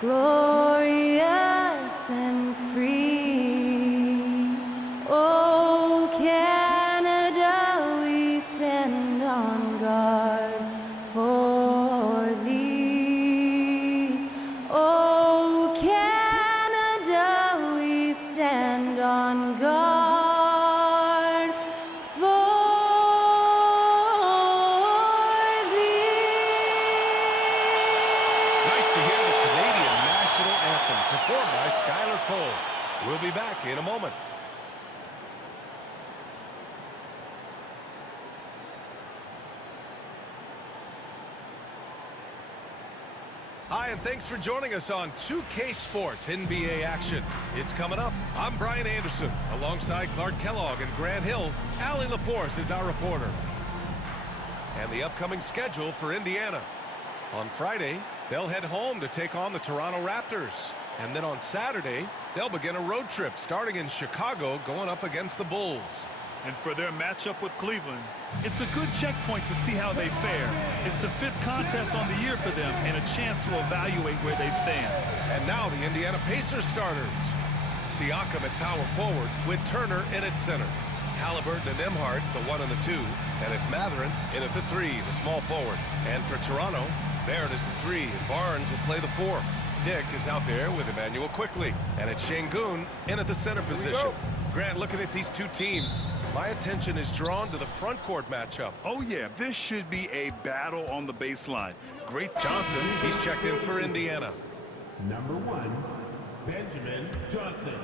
glorious and free. Oh, Canada, we stand on guard for thee. Oh, Canada, we stand on guard for thee. Nice to hear the Canadian national anthem performed by Skylar Cole. We'll be back in a moment. Hi, and thanks for joining us on 2K Sports NBA action. It's coming up. I'm Brian Anderson, alongside Clark Kellogg and Grant Hill. Allie LaForce is our reporter. And the upcoming schedule for Indiana. On Friday, they'll head home to take on the Toronto Raptors. And then on Saturday, they'll begin a road trip starting in Chicago, going up against the Bulls. And for their matchup with Cleveland, it's a good checkpoint to see how they fare. It's the 5th contest on the year for them and a chance to evaluate where they stand. And now the Indiana Pacers starters. Siakam at power forward with Turner in at center. Halliburton and Nembhard, the 1 and the 2. And it's Mathurin in at the 3, the small forward. And for Toronto, Barrett is the 3, and Barnes will play the 4. Dick is out there with Emmanuel Quickley. And it's Şengün in at the center position. Grant, looking at these two teams, my attention is drawn to the front court matchup. Oh yeah, this should be a battle on the baseline. Great Johnson, he's checked in for Indiana. Number 1, Benjamin Johnson.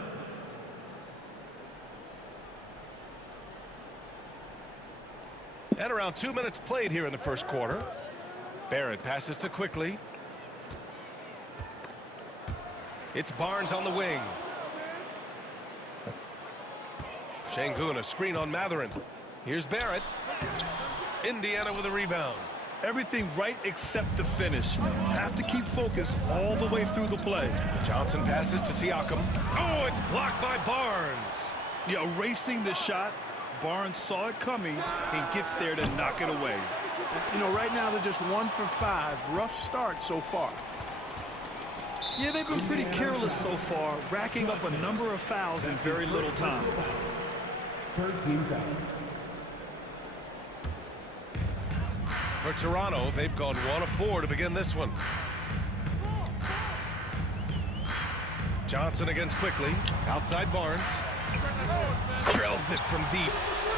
At around 2 minutes played here in the first quarter. Barrett passes to Quickley. It's Barnes on the wing. Şengün, a screen on Mathurin. Here's Barrett. Indiana with a rebound. Everything right except the finish. Have to keep focused all the way through the play. Johnson passes to Siakam. Oh, it's blocked by Barnes. Yeah, erasing the shot. Barnes saw it coming and gets there to knock it away. You know, right now they're just 1 for 5. Rough start so far. Yeah, they've been pretty careless so far, racking up a number of fouls in very little time. 13 fouls. For Toronto, they've gone 1 of 4 to begin this one. Johnson against Quickley. Outside Barnes. Drills it from deep.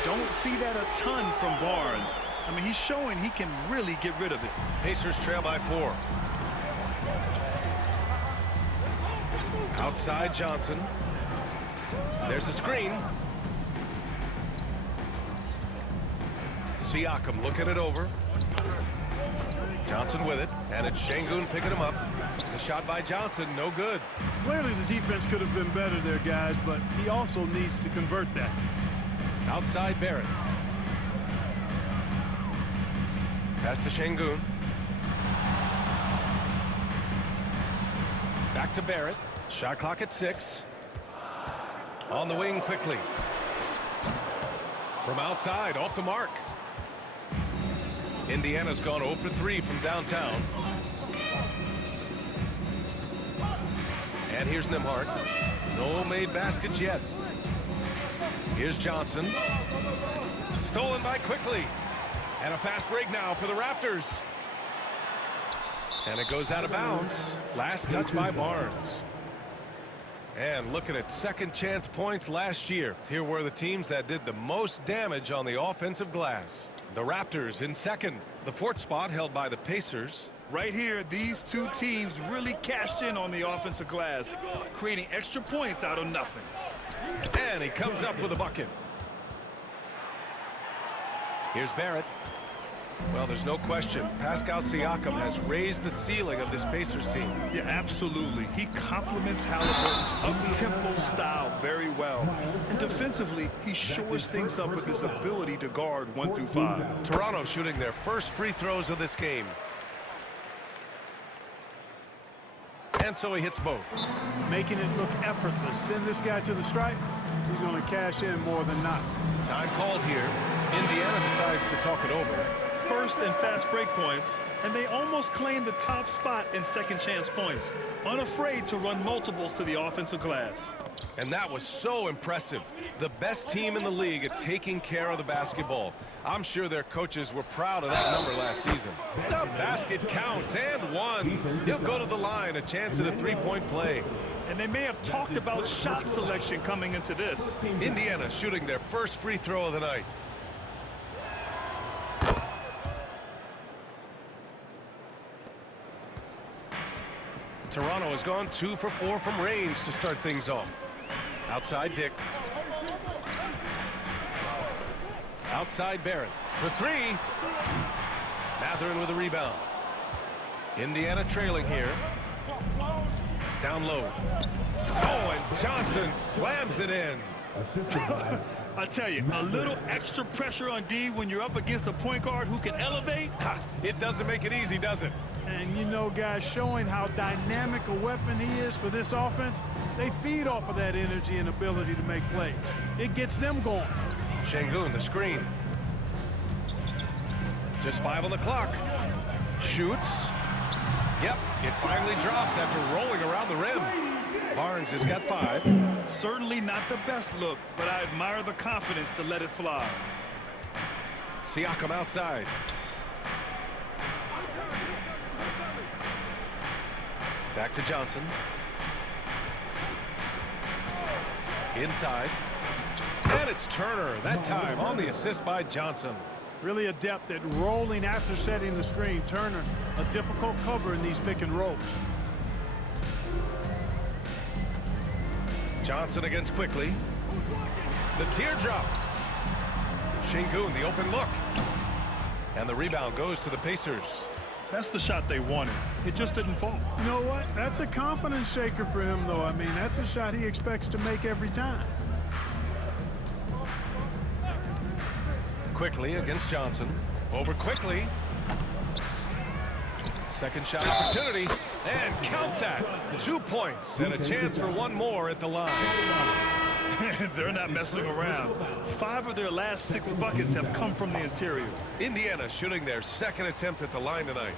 Don't see that a ton from Barnes. I mean, he's showing he can really get rid of it. Pacers trail by 4. Outside Johnson. There's a screen. Siakam looking it over. Johnson with it, and it's Şengün picking him up. The shot by Johnson, no good. Clearly the defense could have been better there, guys, but he also needs to convert that. Outside Barrett. Pass to Şengün. Back to Barrett. Shot clock at 6. On the wing quickly. From outside, off the mark. Indiana's gone 0 for 3 from downtown. And here's Nembhard. No made baskets yet. Here's Johnson. Stolen by Quickley. And a fast break now for the Raptors. And it goes out of bounds. Last touch by Barnes. And looking at second chance points last year, here were the teams that did the most damage on the offensive glass. The Raptors in second. The 4th spot held by the Pacers. Right here, these two teams really cashed in on the offensive glass, creating extra points out of nothing. And he comes up with a bucket. Here's Barrett. Well, there's no question. Pascal Siakam has raised the ceiling of this Pacers team. Yeah, absolutely. He complements Halliburton's up-tempo style very well. And defensively, he shores things up with his ability to guard 1 through 5. Toronto shooting their first free throws of this game. And so he hits both. Making it look effortless. Send this guy to the stripe. He's going to cash in more than not. Time called here. Indiana decides to talk it over. first and fast break points, and they almost claimed the top spot in second chance points, unafraid to run multiples to the offensive glass. And that was so impressive. The best team in the league at taking care of the basketball. I'm sure their coaches were proud of that number last season. The basket counts and one. He'll go to the line, a chance at a three-point play. And they may have talked about shot selection coming into this. Indiana shooting their first free throw of the night. Toronto has gone 2 for 4 from range to start things off. Outside Dick. Outside Barrett for three. Matherin with a rebound. Indiana trailing here. Down low. Oh, and Johnson slams it in. I tell you, a little extra pressure on D when you're up against a point guard who can elevate. It doesn't make it easy, does it? And you know, guys, showing how dynamic a weapon he is for this offense, they feed off of that energy and ability to make plays. It gets them going. Şengün, the screen. Just 5 on the clock. Shoots. Yep, it finally drops after rolling around the rim. Barnes has got 5. Certainly not the best look, but I admire the confidence to let it fly. Siakam outside. Back to Johnson. Inside. And it's Turner, that time on the assist by Johnson. Really adept at rolling after setting the screen. Turner, a difficult cover in these pick and rolls. Johnson against Quickly. The teardrop. Şengün, the open look. And the rebound goes to the Pacers. That's the shot they wanted. It just didn't fall. You know what? That's a confidence shaker for him, though. I mean, that's a shot he expects to make every time. Quickly against Johnson. Over Quickly. Second shot opportunity. And count that. 2 points and a chance for one more at the line. They're not messing around. 5 of their last 6 buckets have come from the interior. Indiana shooting their second attempt at the line tonight.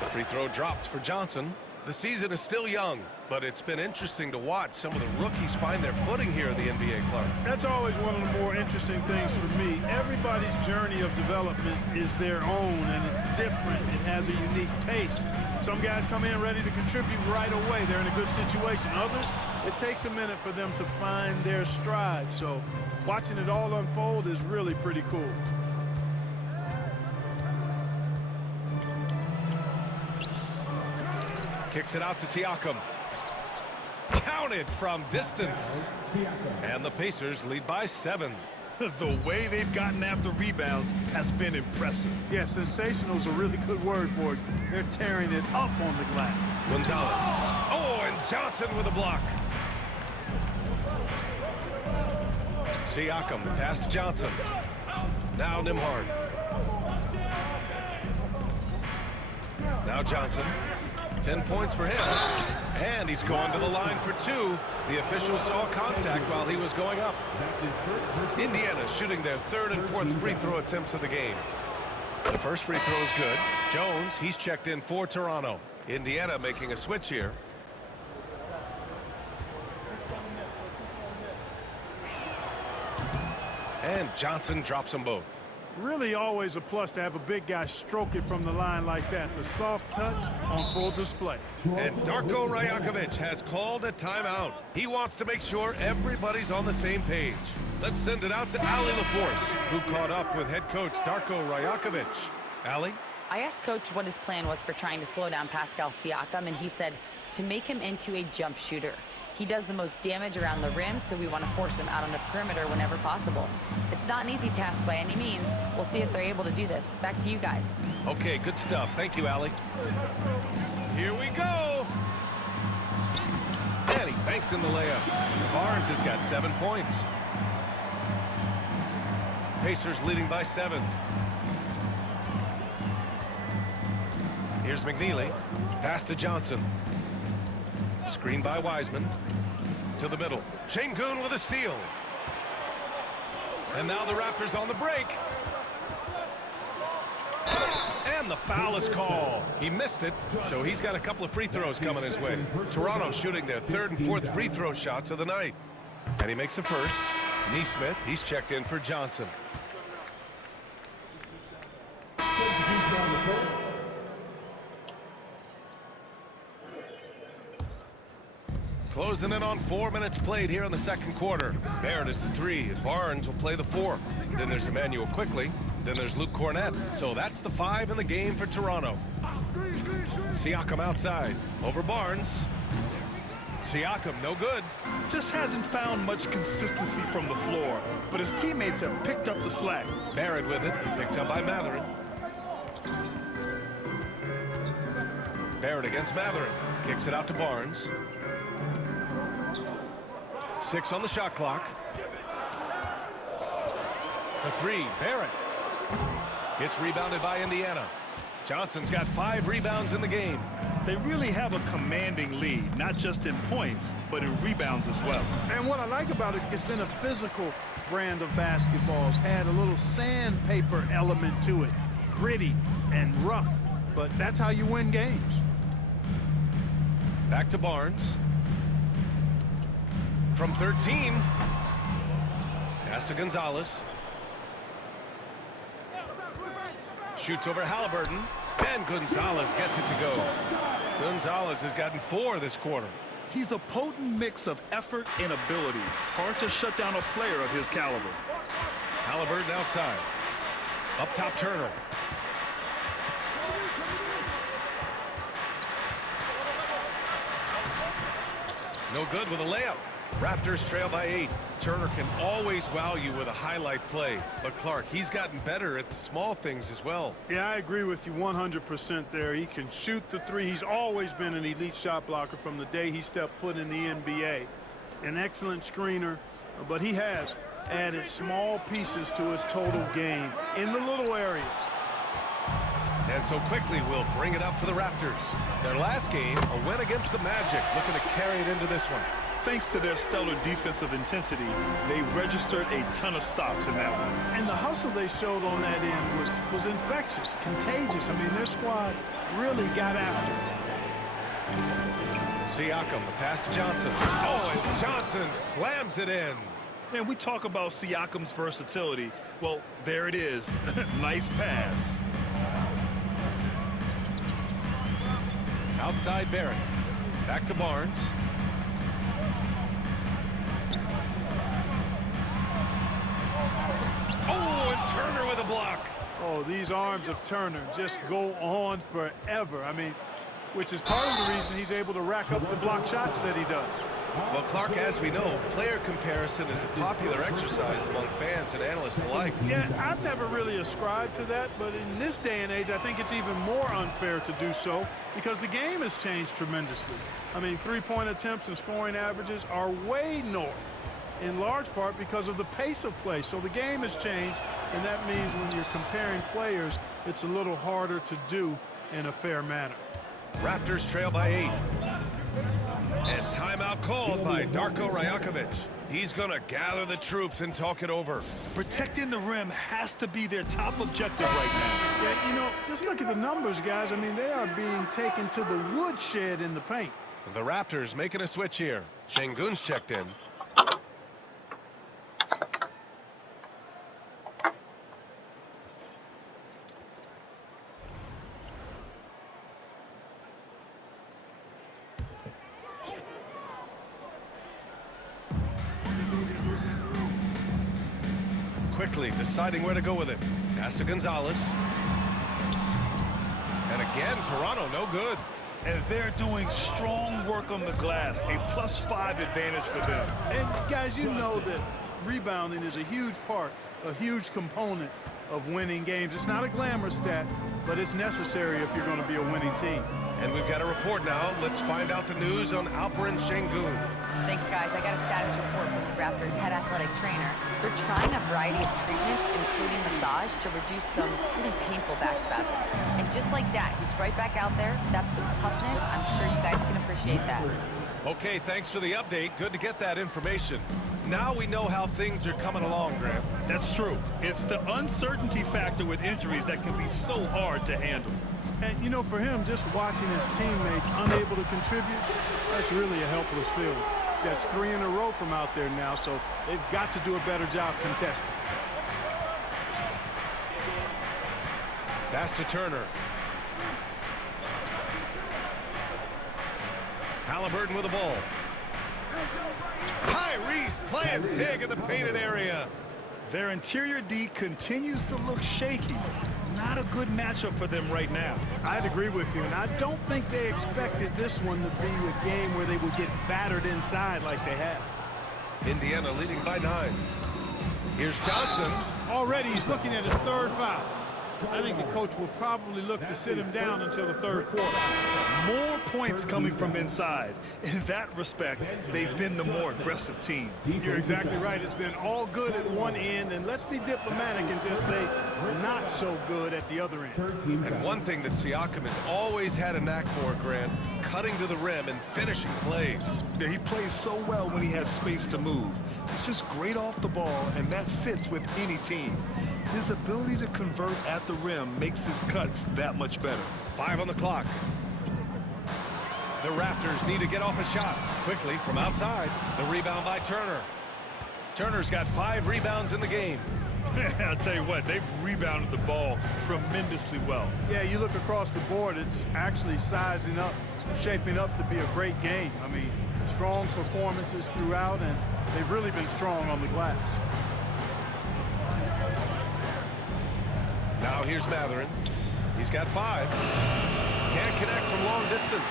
The free throw dropped for Johnson. The season is still young, but it's been interesting to watch some of the rookies find their footing here in the NBA, Clark. That's always one of the more interesting things for me. Everybody's journey of development is their own, and it's different. It has a unique pace. Some guys come in ready to contribute right away. They're in a good situation. Others, it takes a minute for them to find their stride. So watching it all unfold is really pretty cool. Kicks it out to Siakam. Counted from distance. And the Pacers lead by 7. The way they've gotten after rebounds has been impressive. Yeah, sensational is a really good word for it. They're tearing it up on the glass. Gonzalez. Oh, and Johnson with a block. Siakam, the pass to Johnson. Now Nembhard. Now Johnson. 10 points for him. And he's going to the line for 2. The official saw contact while he was going up. Indiana shooting their 3rd and 4th free throw attempts of the game. The first free throw is good. Jones, he's checked in for Toronto. Indiana making a switch here. And Johnson drops them both. Really always a plus to have a big guy stroke it from the line like that. The soft touch on full display. And Darko Rajakovic has called a timeout. He wants to make sure everybody's on the same page. Let's send it out to Allie LaForce, who caught up with head coach Darko Rajakovic. Allie? I asked Coach what his plan was for trying to slow down Pascal Siakam, and he said to make him into a jump shooter. He does the most damage around the rim, so we want to force him out on the perimeter whenever possible. It's not an easy task by any means. We'll see if they're able to do this. Back to you guys. Okay, good stuff. Thank you, Allie. Here we go. And he banks in the layup. Barnes has got 7 points. Pacers leading by 7. Here's McNeely. Pass to Johnson. Screen by Wiseman. To the middle. Şengün with a steal. And now the Raptors on the break. And the foul is called. He missed it, so he's got a couple of free throws coming his way. Toronto shooting their third and fourth free throw shots of the night. And he makes the first. Neesmith, he's checked in for Johnson. Closing in on 4 minutes played here in the second quarter. Barrett is the 3, and Barnes will play the 4. Then there's Emmanuel Quickly. Then there's Luke Cornett. So that's the 5 in the game for Toronto. Siakam outside. Over Barnes. Siakam, no good. Just hasn't found much consistency from the floor, but his teammates have picked up the slack. Barrett with it. Picked up by Matherin. Barrett against Matherin. Kicks it out to Barnes. 6 on the shot clock. For 3, Barrett. It's rebounded by Indiana. Johnson's got 5 rebounds in the game. They really have a commanding lead, not just in points, but in rebounds as well. And what I like about it, it's been a physical brand of basketball. It's had a little sandpaper element to it. Gritty and rough, but that's how you win games. Back to Barnes. From 13. Pass to Gonzalez. Shoots over Halliburton. And Gonzalez gets it to go. Gonzalez has gotten 4 this quarter. He's a potent mix of effort and ability. Hard to shut down a player of his caliber. Halliburton outside. Up top, Turner. No good with a layup. Raptors trail by 8. Turner can always wow you with a highlight play. But Clark, he's gotten better at the small things as well. Yeah, I agree with you 100% there. He can shoot the 3. He's always been an elite shot blocker from the day he stepped foot in the NBA. An excellent screener, but he has added small pieces to his total game in the little areas. And so quickly we'll bring it up for the Raptors. Their last game, a win against the Magic, looking to carry it into this one. Thanks to their stellar defensive intensity, they registered a ton of stops in that one. And the hustle they showed on that end was infectious, contagious. I mean, their squad really got after it. Siakam, the pass to Johnson. Oh, and Johnson slams it in. And we talk about Siakam's versatility. Well, there it is. Nice pass. Outside Barrett. Back to Barnes. Oh, and Turner with a block. Oh, these arms of Turner just go on forever. I mean, which is part of the reason he's able to rack up the block shots that he does. Well, Clark, as we know, player comparison is a popular exercise among fans and analysts alike. Yeah, I've never really ascribed to that, but in this day and age, I think it's even more unfair to do so because the game has changed tremendously. I mean, three-point attempts and scoring averages are way north, in large part because of the pace of play. So the game has changed, and that means when you're comparing players, it's a little harder to do in a fair manner. Raptors trail by 8. And timeout called by Darko Rajakovic. He's going to gather the troops and talk it over. Protecting the rim has to be their top objective right now. Yeah, you know, just look at the numbers, guys. I mean, they are being taken to the woodshed in the paint. The Raptors making a switch here. Şengün's checked in. Quickly deciding where to go with it. Pass to Gonzalez. And again, Toronto no good. And they're doing strong work on the glass. A +5 advantage for them. And guys, you know that rebounding is a huge part, a huge component of winning games. It's not a glamour stat, but it's necessary if you're going to be a winning team. And we've got a report now. Let's find out the news on Alperen Şengün. Thanks, guys. I got a status report from the Raptors' head athletic trainer. They're trying a variety of treatments, including massage, to reduce some pretty painful back spasms. And just like that, he's right back out there. That's some toughness. I'm sure you guys can appreciate that. Okay, thanks for the update. Good to get that information. Now we know how things are coming along, Grant. That's true. It's the uncertainty factor with injuries that can be so hard to handle. And, you know, for him, just watching his teammates unable to contribute, that's really a helpless feeling. That's 3 in a row from out there now, so they've got to do a better job contesting. Pass to Turner. Halliburton with the ball. Tyrese playing big in the painted area. Their interior D continues to look shaky. Not a good matchup for them right now. I'd agree with you, and I don't think they expected this one to be a game where they would get battered inside like they have. Indiana leading by 9. Here's Johnson. Already he's looking at his 3rd foul. I think the coach will probably look to sit him down until the 3rd quarter. More points coming from inside. In that respect, they've been the more aggressive team. You're exactly right. It's been all good at one end, and let's be diplomatic and just say not so good at the other end. And one thing that Siakam has always had a knack for, Grant, cutting to the rim and finishing plays. Yeah, he plays so well when he has space to move. He's just great off the ball, and that fits with any team. His ability to convert at the rim makes his cuts that much better. 5 on the clock. The Raptors need to get off a shot quickly from outside. The rebound by Turner. Turner's got 5 rebounds in the game. I'll tell you what, they've rebounded the ball tremendously well. Yeah, you look across the board, it's actually sizing up, shaping up to be a great game. I mean, strong performances throughout, and they've really been strong on the glass. Now here's Matherin. He's got 5. Can't connect from long distance.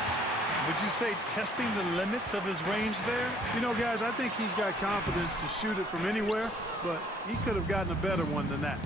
Would you say testing the limits of his range there? You know, guys, I think he's got confidence to shoot it from anywhere, but he could have gotten a better one than that.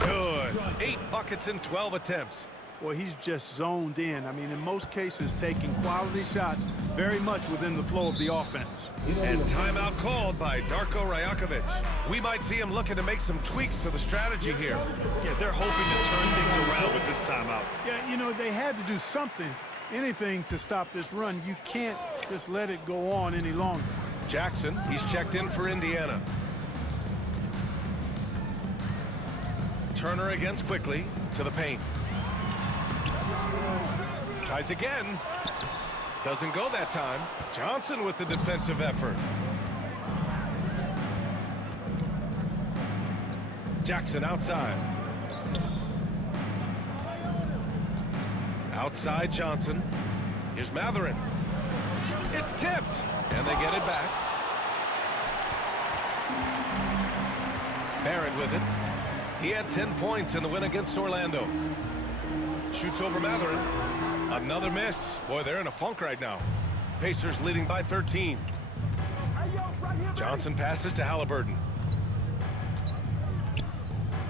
Good. 8 buckets in 12 attempts. Well, he's just zoned in. I mean, in most cases, taking quality shots very much within the flow of the offense. And timeout called by Darko Rajakovic. We might see him looking to make some tweaks to the strategy here. Yeah, they're hoping to turn things around with this timeout. Yeah, you know, they had to do something, anything to stop this run. You can't just let it go on any longer. Jackson, he's checked in for Indiana. Turner against quickly to the paint. Tries again. Doesn't go that time. Johnson with the defensive effort. Jackson outside. Outside Johnson. Here's Matherin. It's tipped. And they get it back. Barrett with it. He had 10 points in the win against Orlando. Shoots over Matherin. Another miss. Boy, they're in a funk right now. Pacers leading by 13. Johnson passes to Halliburton.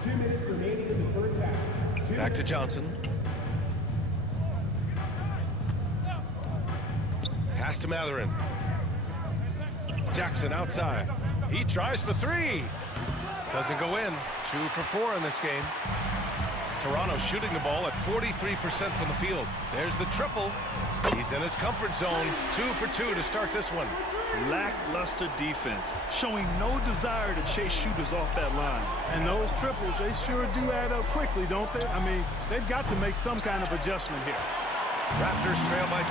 2 minutes remaining in the first half. Back to Johnson. Pass to Matherin. Jackson outside. He tries for 3. Doesn't go in. 2 for 4 in this game. Toronto shooting the ball at 43% from the field. There's the triple. He's in his comfort zone. 2 for 2 to start this one. Lackluster defense, showing no desire to chase shooters off that line. And those triples, they sure do add up quickly, don't they? I mean, they've got to make some kind of adjustment here. Raptors trail by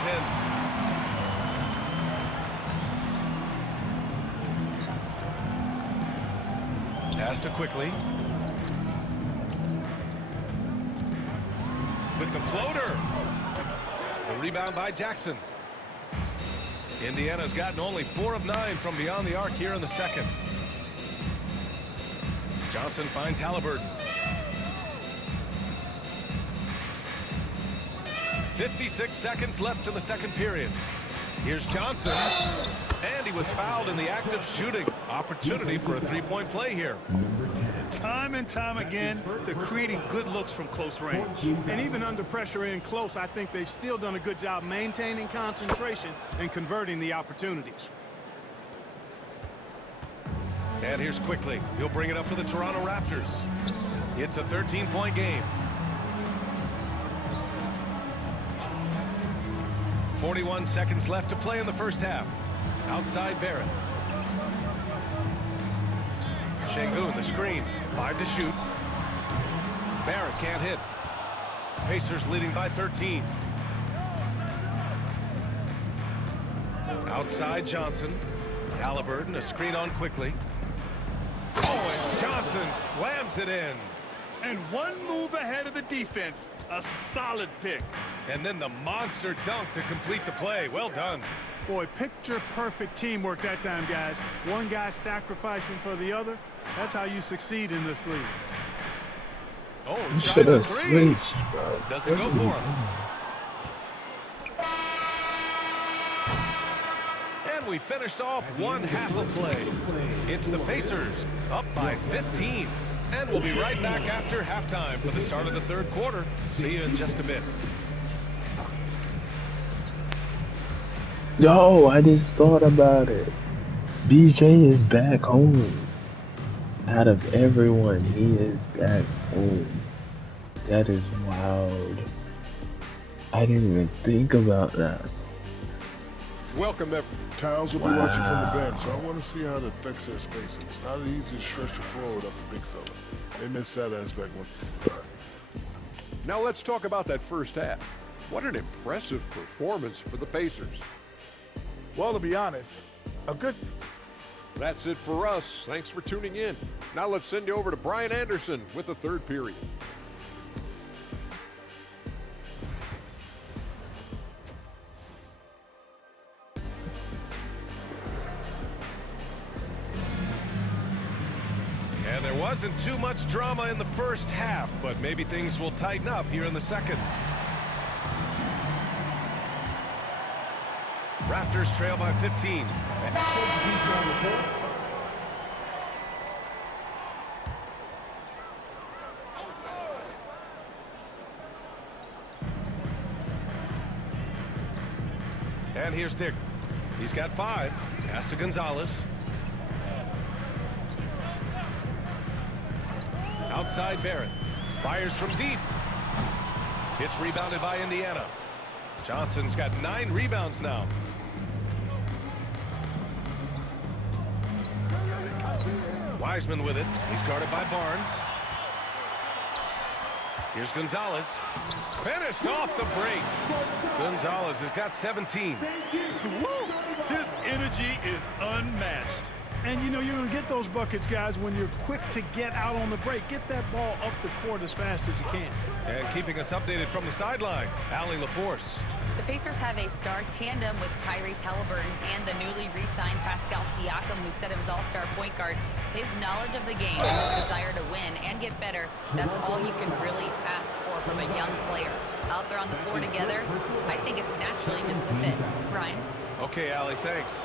10. Pass to quickly. With the floater. The rebound by Jackson. Indiana's gotten only 4 of 9 from beyond the arc here in the second. Johnson finds Halliburton. 56 seconds left in the second period. Here's Johnson. And he was fouled in the act of shooting. Opportunity for a 3-point play here. Time and time again, they're creating good looks from close range. And even under pressure in close, I think they've still done a good job maintaining concentration and converting the opportunities. And here's quickly. He'll bring it up for the Toronto Raptors. It's a 13-point game. 41 seconds left to play in the first half. Outside Barrett. Şengün, the screen. 5 to shoot. Barrett can't hit. Pacers leading by 13. Outside Johnson. Halliburton, a screen on quickly. Oh, and Johnson slams it in. And one move ahead of the defense. A solid pick. And then the monster dunk to complete the play. Well done. Boy, picture-perfect teamwork that time, guys. One guy sacrificing for the other. That's how you succeed in this league. Oh, You tries should a have three. switched, bro. Doesn't go for him. And we finished off one half of play. It's the Pacers up by 15. And we'll be right back after halftime for the start of the third quarter. See you in just a bit. Yo, I just thought about it. BJ is back home. Out of everyone, he is back home. That is wild. I didn't even think about that. Welcome, everyone. Towns will be watching from the bench, so I want to see how it affects their spacings. How did he just stretch the floor without the big fella? They missed that aspect one. Now let's talk about that first half. What an impressive performance for the Pacers. Well, to be honest, a good... That's it for us. Thanks for tuning in. Now let's send you over to Brian Anderson with the third period. And there wasn't too much drama in the first half, but maybe things will tighten up here in the second. Raptors trail by 15. And here's Dick. He's got 5. Pass to Gonzalez. Outside Barrett. Fires from deep. It's rebounded by Indiana. Johnson's got 9 rebounds now. Wiseman with it. He's guarded by Barnes. Here's Gonzalez. Finished off the break. Gonzalez has got 17. His energy is unmatched. And you know you're going to get those buckets, guys, when you're quick to get out on the break. Get that ball up the court as fast as you can. And keeping us updated from the sideline, Allie LaForce. The Pacers have a star tandem with Tyrese Halliburton and the newly re-signed Pascal Siakam, who said of his all-star point guard, his knowledge of the game and his desire to win and get better, that's all you can really ask for from a young player. Out there on the floor together, I think it's naturally just a fit. Brian? Okay, Allie, thanks.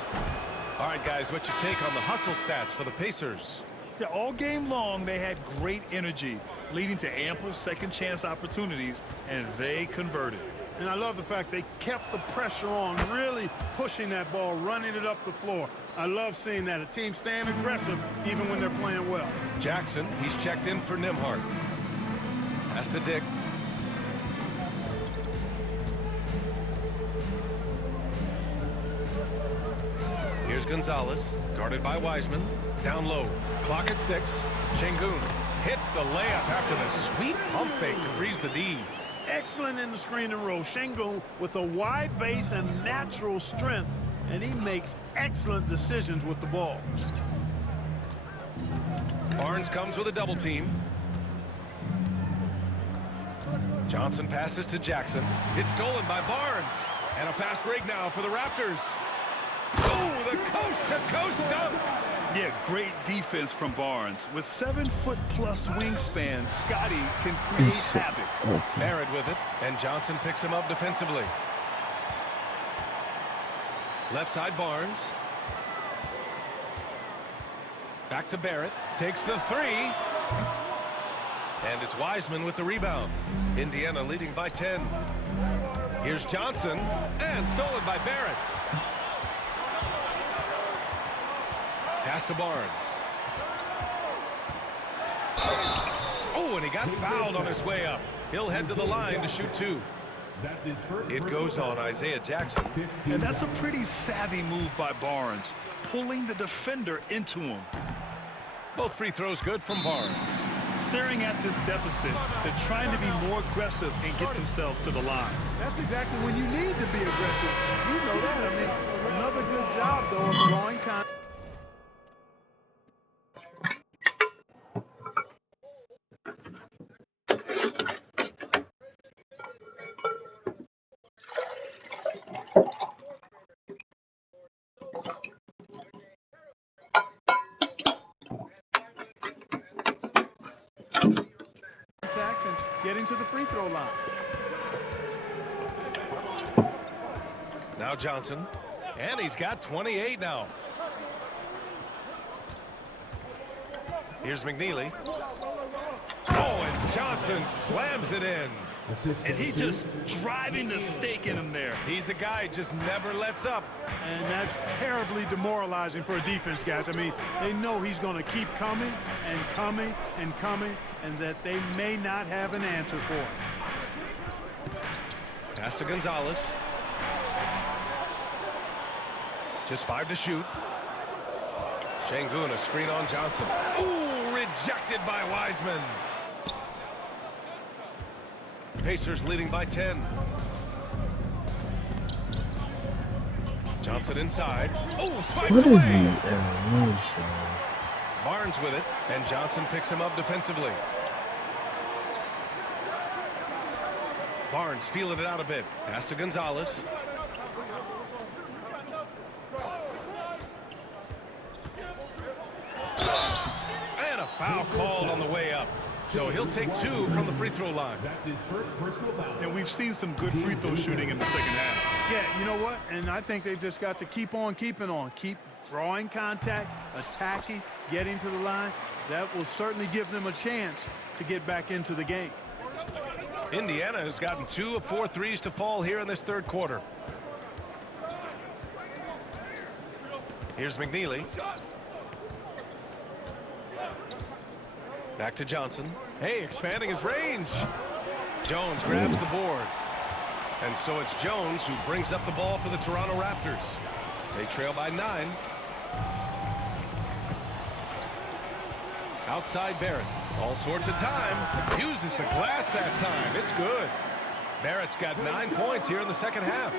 All right, guys, what's your take on the hustle stats for the Pacers? Yeah, all game long, they had great energy, leading to ample second-chance opportunities, and they converted. And I love the fact they kept the pressure on, really pushing that ball, running it up the floor. I love seeing that. A team staying aggressive even when they're playing well. Jackson, he's checked in for Nembhard. Pass to Dick. Here's Gonzalez, guarded by Wiseman. Down low, clock at 6. Şengün hits the layup after the sweet pump fake to freeze the D. Excellent in the screen and roll. Şengün with a wide base and natural strength, and he makes excellent decisions with the ball. Barnes comes with a double team. Johnson passes to Jackson. It's stolen by Barnes. And a fast break now for the Raptors. Oh, the coast-to-coast dunk. Yeah, great defense from Barnes. With 7-foot-plus wingspan, Scotty can create havoc. Barrett with it, and Johnson picks him up defensively. Left side Barnes. Back to Barrett. Takes the 3. And it's Wiseman with the rebound. Indiana leading by 10. Here's Johnson, and stolen by Barrett. Pass to Barnes. Oh, and he got fouled on his way up. He'll head to the line to shoot 2. That's his first. It goes on Isaiah Jackson. And that's a pretty savvy move by Barnes, pulling the defender into him. Both free throws good from Barnes. Staring at this deficit, they're trying to be more aggressive and get themselves to the line. That's exactly when you need to be aggressive. You know that. I mean, another good job, though, of drawing contact. And getting to the free throw line. Now Johnson, and he's got 28 now. Here's McNeely. Oh, and Johnson slams it in. And he just driving the stake in him there. He's a guy who just never lets up. And that's terribly demoralizing for a defense, guys. I mean, they know he's going to keep coming and coming and coming, and that they may not have an answer for it. Pass to Gonzalez. Just 5 to shoot. Şengün, a screen on Johnson. Ooh, rejected by Wiseman. Pacers leading by 10. Johnson inside. Oh, swiped What is away. the animation? Barnes with it, and Johnson picks him up defensively. Barnes feeling it out a bit. Pass to Gonzalez. And a foul called on the way up. So he'll take 2 from the free throw line. That's his first personal foul. And we've seen some good free throw shooting in the second half. Yeah, you know what? And I think they've just got to keep on keeping on. Keep drawing contact, attacking, getting to the line. That will certainly give them a chance to get back into the game. Indiana has gotten 2 of 4 threes to fall here in this third quarter. Here's McNeely. Back to Johnson. Hey, expanding his range. Jones grabs the board. And so it's Jones who brings up the ball for the Toronto Raptors. They trail by 9. Outside Barrett. All sorts of time. Uses the glass that time. It's good. Barrett's got 9 points here in the second half.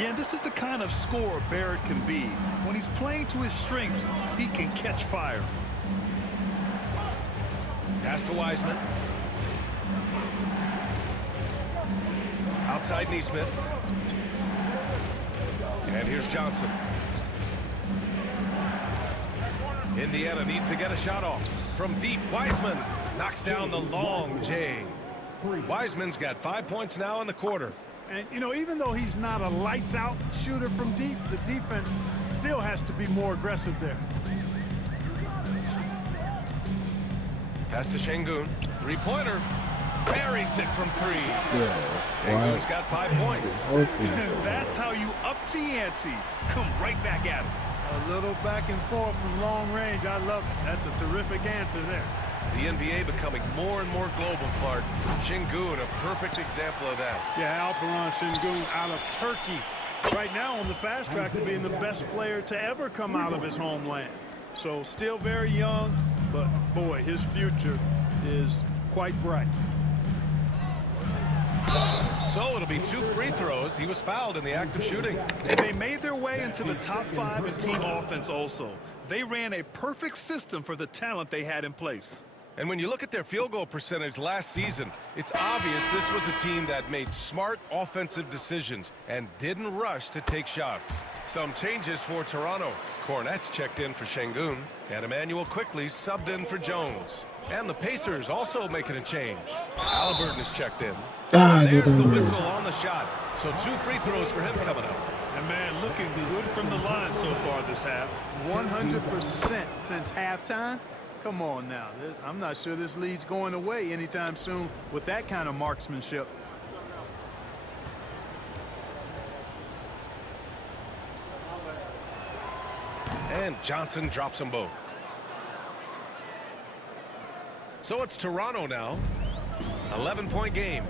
Yeah, this is the kind of scorer Barrett can be. When he's playing to his strengths, he can catch fire. Pass to Wiseman. Outside Neesmith. And here's Johnson. Indiana needs to get a shot off. From deep, Wiseman knocks down the long J. Wiseman's got 5 points now in the quarter. And, you know, even though he's not a lights-out shooter from deep, the defense still has to be more aggressive there. Pass to Şengün. Three-pointer. Buries it from 3. Yeah. Şengün's got 5 points. That's how you up the ante. Come right back at him. A little back and forth from long range. I love it. That's a terrific answer there. The NBA becoming more and more global, Clark. Şengün, a perfect example of that. Yeah, Alperen Şengün out of Turkey. Right now on the fast track to being the best player to ever come out of his homeland. So still very young, but boy, his future is quite bright. So it'll be 2 free throws. He was fouled in the act of shooting. And they made their way into the top 5 in team offense also. They ran a perfect system for the talent they had in place. And when you look at their field goal percentage last season, it's obvious this was a team that made smart offensive decisions and didn't rush to take shots. Some changes for Toronto. Cornette's checked in for Şengün, and Emmanuel Quickley subbed in for Jones. And the Pacers also making a change. Halliburton is checked in. There's the whistle on the shot. So 2 free throws for him coming up. And man, looking good from the line so far this half. 100% since halftime. Come on now. I'm not sure this lead's going away anytime soon with that kind of marksmanship. And Johnson drops them both. So it's Toronto now. 11-point game.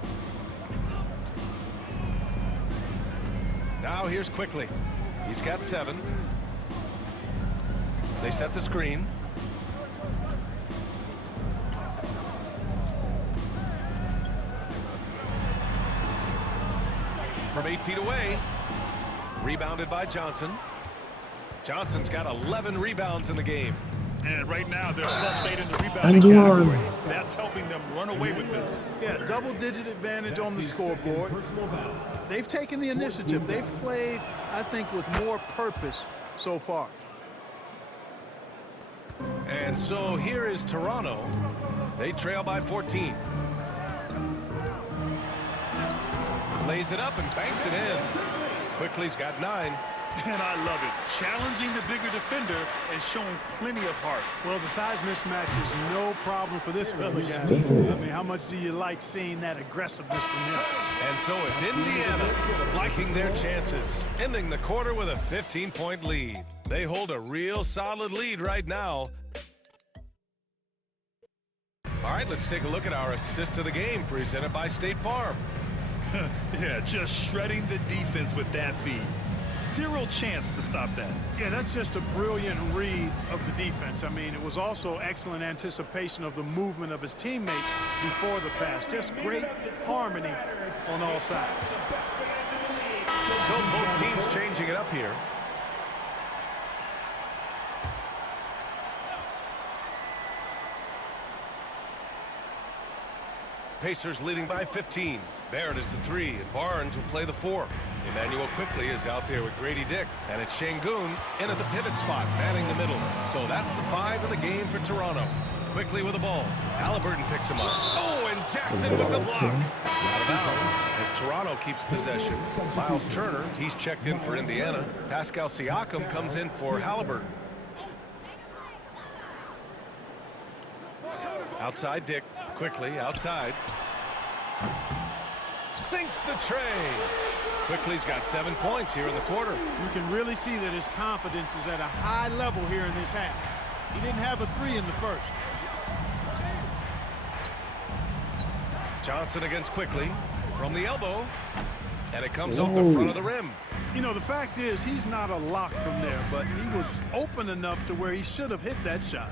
Now here's Quickly. He's got 7. They set the screen. From 8 feet away. Rebounded by Johnson. Johnson's got 11 rebounds in the game. And right now, they're +8 in the rebounding category. That's helping them run away with this. Yeah, double-digit advantage on the scoreboard. They've taken the initiative. They've played, I think, with more purpose so far. And so here is Toronto. They trail by 14. Lays it up and banks it in. Quickly's got 9. And I love it. Challenging the bigger defender and showing plenty of heart. Well, the size mismatch is no problem for this fella, guy. I mean, how much do you like seeing that aggressiveness from him? And so it's Indiana liking their chances, ending the quarter with a 15-point lead. They hold a real solid lead right now. All right, let's take a look at our assist of the game presented by State Farm. Yeah, just shredding the defense with that feed. Zero chance to stop that. Yeah, that's just a brilliant read of the defense. I mean, it was also excellent anticipation of the movement of his teammates before the pass. Just great harmony on all sides. So both teams changing it up here. Pacers leading by 15. Barrett is the 3, and Barnes will play the 4. Emmanuel Quickly is out there with Grady Dick, and it's Şengün in at the pivot spot, manning the middle. So that's the 5 in the game for Toronto. Quickly with the ball. Halliburton picks him up. Oh, and Jackson with the block. Out of bounds as Toronto keeps possession. Miles Turner, he's checked in for Indiana. Pascal Siakam comes in for Halliburton. Outside Dick. Quickly outside. Sinks the tray. Quickly's got 7 points here in the quarter. You can really see that his confidence is at a high level here in this half. He didn't have a 3 in the first. Johnson against Quickly from the elbow, and it comes off the front of the rim. You know, the fact is he's not a lock from there, but he was open enough to where he should have hit that shot.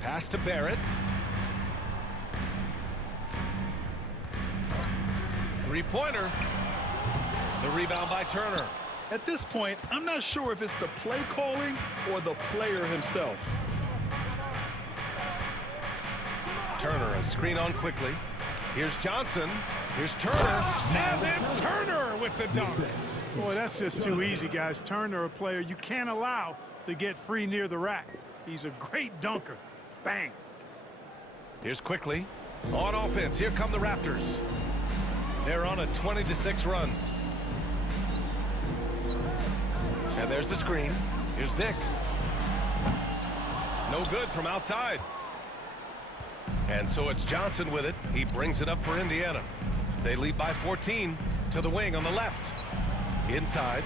Pass to Barrett. 3-pointer. The rebound by Turner. At this point, I'm not sure if it's the play calling or the player himself. Turner, a screen on Quickly. Here's Johnson. Here's Turner. And then Turner with the dunk. Boy, that's just too easy, guys. Turner, a player you can't allow to get free near the rack. He's a great dunker. Bang. Here's Quickly. On offense, here come the Raptors. They're on a 20-6 run. And there's the screen. Here's Dick. No good from outside. And so it's Johnson with it. He brings it up for Indiana. They lead by 14 to the wing on the left. Inside.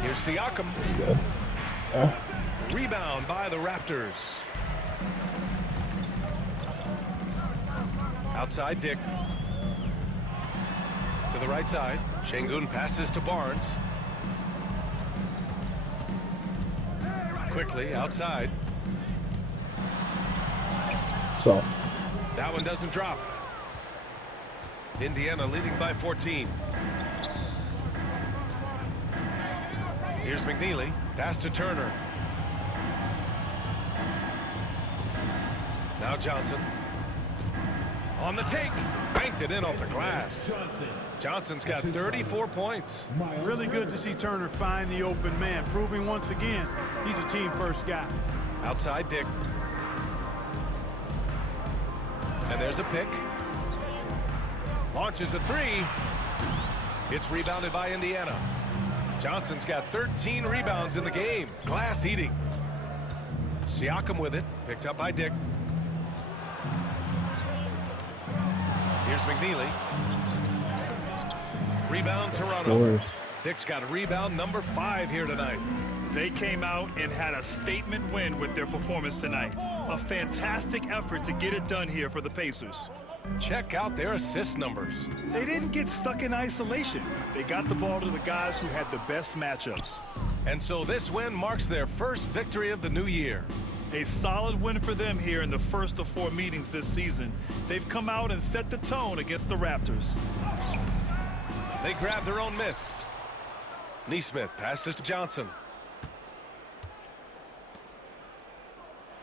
Here's Siakam. Rebound by the Raptors. Outside Dick. To the right side. Şengün passes to Barnes. Quickly outside. So that one doesn't drop. Indiana leading by 14. Here's McNeely. Pass to Turner. Now Johnson. On the take. Banked it in off the glass. Johnson's got 34 points. Really good to see Turner find the open man, proving once again he's a team-first guy. Outside Dick. And there's a pick. Launches a 3. It's rebounded by Indiana. Johnson's got 13 rebounds in the game. Glass eating. Siakam with it. Picked up by Dick. Here's McNeely. Rebound Toronto. Dick's got a rebound number 5 here tonight. They came out and had a statement win with their performance tonight. A fantastic effort to get it done here for the Pacers. Check out their assist numbers. They didn't get stuck in isolation. They got the ball to the guys who had the best matchups. And so this win marks their first victory of the new year. A solid win for them here in the first of 4 meetings this season. They've come out and set the tone against the Raptors. They grab their own miss. Neesmith passes to Johnson.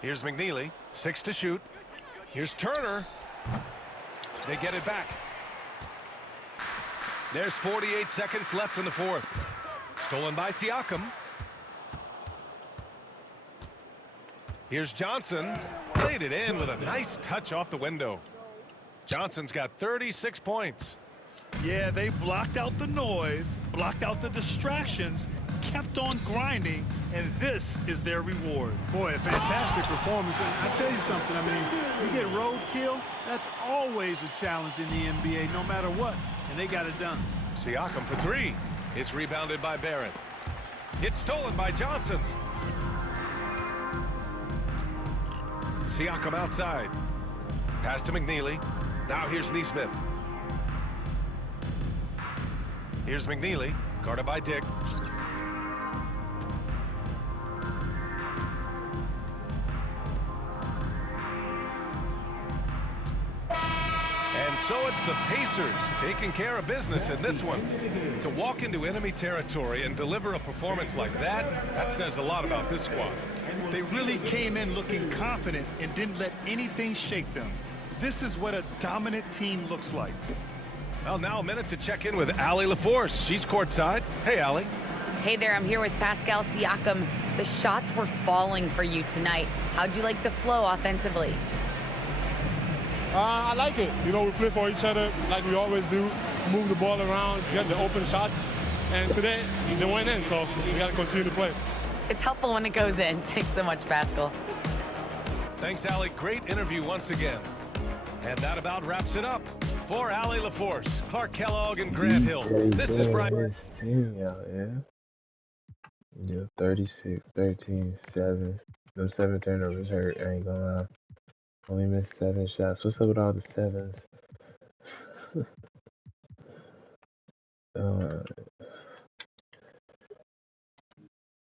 Here's McNeely, 6 to shoot. Here's Turner. They get it back. There's 48 seconds left in the fourth. Stolen by Siakam. Here's Johnson. Laid it in with a nice touch off the window. Johnson's got 36 points. Yeah, they blocked out the noise, blocked out the distractions, kept on grinding, and this is their reward. Boy, a fantastic performance. And I tell you something, I mean, you get roadkill, that's always a challenge in the NBA, no matter what, and they got it done. Siakam for 3. It's rebounded by Barrett. It's stolen by Johnson. Siakam outside. Pass to McNeely. Now here's Neesmith. Here's McNeely, guarded by Dick. And so it's the Pacers taking care of business in this one. To walk into enemy territory and deliver a performance like that says a lot about this squad. They really came in looking confident and didn't let anything shake them. This is what a dominant team looks like. Well, now a minute to check in with Allie LaForce. She's courtside. Hey, Allie. Hey there, I'm here with Pascal Siakam. The shots were falling for you tonight. How'd you like the flow offensively? I like it. You know, we play for each other like we always do. Move the ball around, get the open shots. And today, they went in, so we got to continue to play. It's helpful when it goes in. Thanks so much, Pascal. Thanks, Allie. Great interview once again. And that about wraps it up. For Allie LaForce, Clark Kellogg, and Grant Hill, this is Brian. This team, y'all, yeah, 36, 13, 7. Them 7 turnovers hurt, I ain't gonna lie. Only missed 7 shots. What's up with all the 7s?